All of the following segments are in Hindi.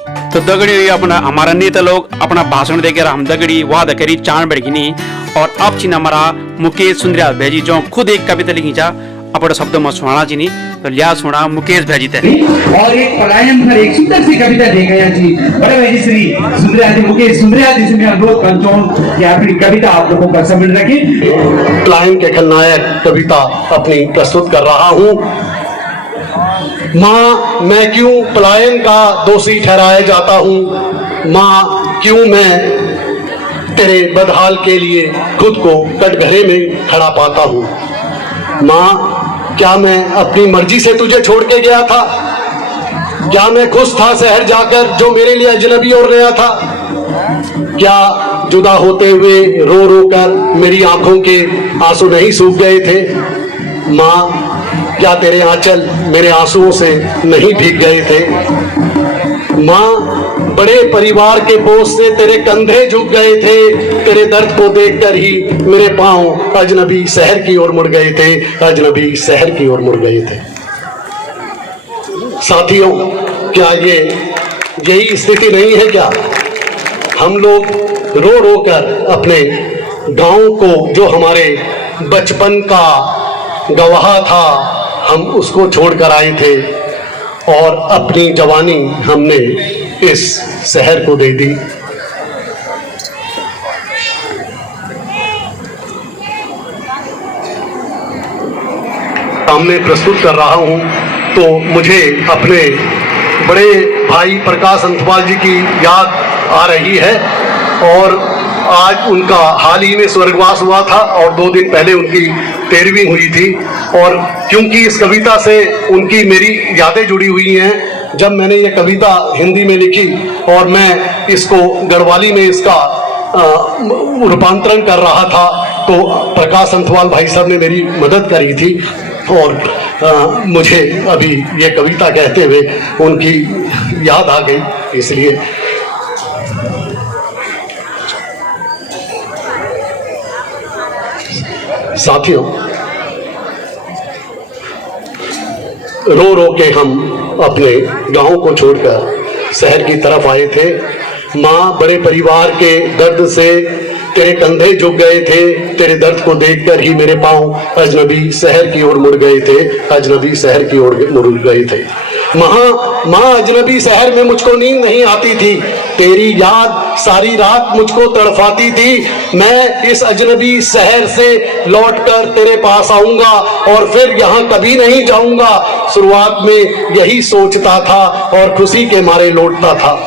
तो दगड़ी अपना हमारा नेता लोग अपना भाषण देकर हम दगड़ी वादा करी चाण बढ़ी और अब चिन्ह हमारा मुकेश सुंदरियाल भेजी जो खुद एक कविता लिखी जा अपने शब्द में सुना जी तो लिया सुना मुकेश भेजी थे और एक पलायन पर एक सुंदर सी कविता दे गया जी बड़े भाई श्री सुंदरियाल जी मुकेश सुंदरियाल जी से मैं अनुरोध करता हूं कि अपनी कविता आप लोगों का सम्मिलित रखें। पलायन के खलनायक कविता अपनी प्रस्तुत कर रहा हूं। माँ मैं क्यों पलायन का दोषी ठहराया जाता हूँ, माँ क्यों मैं तेरे बदहाल के लिए खुद को कटघरे में खड़ा पाता हूँ। माँ क्या मैं अपनी मर्जी से तुझे छोड़ के गया था, क्या मैं खुश था शहर जाकर जो मेरे लिए अजनबी और नया था, क्या जुदा होते हुए रो रो कर मेरी आंखों के आंसू नहीं सूख गए थे। माँ क्या तेरे आंचल मेरे आंसुओं से नहीं भीग गए थे। माँ बड़े परिवार के बोझ से तेरे कंधे झुक गए थे, तेरे दर्द को देखकर ही मेरे पांव अजनबी शहर की ओर मुड़ गए थे, अजनबी शहर की ओर मुड़ गए थे। साथियों क्या यही स्थिति नहीं है क्या? हम लोग रो रो कर अपने गांव को जो हमारे बचपन का गवाह था हम उसको छोड़कर आए थे और अपनी जवानी हमने इस शहर को दे दी। सामने प्रस्तुत कर रहा हूं तो मुझे अपने बड़े भाई प्रकाश अंथवाल जी की याद आ रही है और आज उनका हाल ही में स्वर्गवास हुआ था और 2 दिन पहले उनकी 13वीं हुई थी। और क्योंकि इस कविता से उनकी मेरी यादें जुड़ी हुई हैं, जब मैंने ये कविता हिंदी में लिखी और मैं इसको गढ़वाली में इसका रूपांतरण कर रहा था तो प्रकाश अंथवाल भाई साहब ने मेरी मदद करी थी और मुझे अभी ये कविता कहते हुए उनकी याद आ गई। इसलिए साथियों रो रो के हम अपने गांव को छोड़कर शहर की तरफ आए थे। माँ बड़े परिवार के दर्द से तेरे कंधे झुक गए थे, तेरे दर्द को देखकर ही मेरे पांव अजनबी शहर की ओर मुड़ गए थे, अजनबी शहर की ओर मुड़ गए थे। माँ अजनबी शहर में मुझको नींद नहीं आती थी, तेरी याद सारी रात मुझको तड़फाती थी। मैं इस अजनबी शहर से लौटकर तेरे पास आऊंगा और फिर यहाँ कभी नहीं जाऊंगा। शुरुआत में यही सोचता था और खुशी के मारे लौटता था,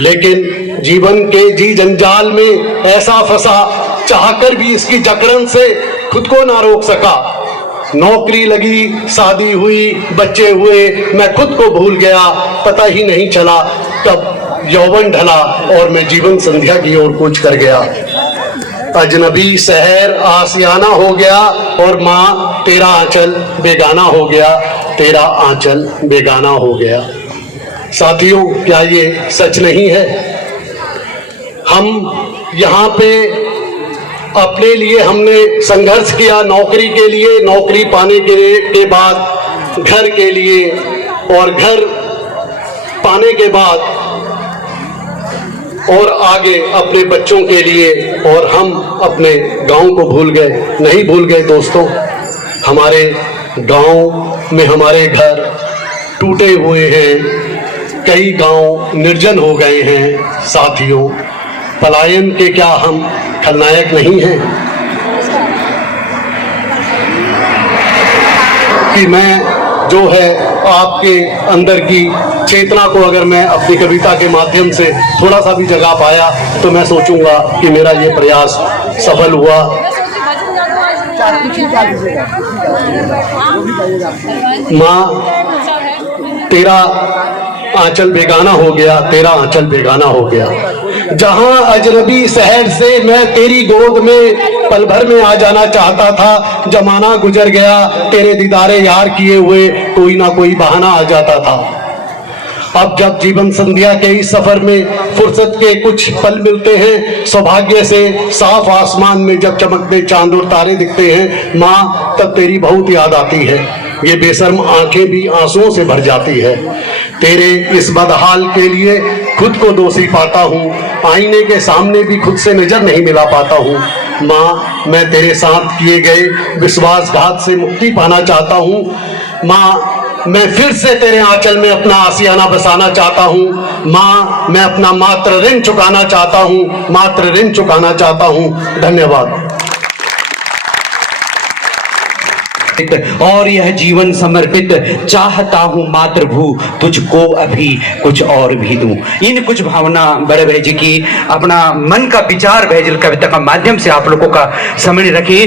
लेकिन जीवन के जी जंजाल में ऐसा फंसा, चाहकर भी इसकी जकड़न से खुद को ना रोक सका। नौकरी लगी, शादी हुई, बच्चे हुए, मैं खुद को भूल गया, पता ही नहीं चला कब यौवन ढला और मैं जीवन संध्या की ओर कूच कर गया। अजनबी शहर आसियाना हो गया और माँ तेरा आंचल बेगाना हो गया, तेरा आंचल बेगाना हो गया। साथियों क्या ये सच नहीं है? हम यहाँ पे अपने लिए हमने संघर्ष किया नौकरी के लिए, नौकरी पाने के बाद घर के लिए और घर पाने के बाद और आगे अपने बच्चों के लिए, और हम अपने गांव को भूल गए। नहीं भूल गए दोस्तों, हमारे गांव में हमारे घर टूटे हुए हैं, कई गांव निर्जन हो गए हैं। साथियों पलायन के क्या हम खलनायक नहीं हैं? कि मैं जो है आपके अंदर की चेतना को अगर मैं अपनी कविता के माध्यम से थोड़ा सा भी जगा पाया तो मैं सोचूंगा कि मेरा ये प्रयास सफल हुआ। माँ तेरा आंचल बेगाना हो गया, तेरा आंचल बेगाना हो गया। जहां अजनबी शहर से मैं तेरी गोद में पल भर में आ जाना चाहता था, जमाना गुजर गया, तेरे दीदारे यार किए हुए कोई ना कोई बहाना आ जाता था। अब जब जीवन संध्या के इस सफर में फुर्सत के कुछ पल मिलते हैं, सौभाग्य से साफ आसमान में जब चमकते चांद और तारे दिखते हैं, माँ तब तेरी बहुत याद आती है। ये बेशर्म आंखें भी आंसुओं से भर जाती है। तेरे इस बदहाल के लिए खुद को दोषी पाता हूँ, आईने के सामने भी खुद से नजर नहीं मिला पाता हूँ। माँ, मैं तेरे साथ किए गए विश्वासघात से मुक्ति पाना चाहता हूँ। माँ, मैं फिर से तेरे आंचल में अपना आशियाना बसाना चाहता हूँ। माँ, मैं अपना मात्र ऋण चुकाना चाहता हूँ, मात्र ऋण चुकाना चाहता हूँ। धन्यवाद। और यह जीवन समर्पित चाहता हूँ मातृभू तुझको अभी कुछ और भी दूं। इन कुछ भावना बड़े भाई जी की अपना मन का विचार भैजल कविता का माध्यम से आप लोगों का सामने रखी।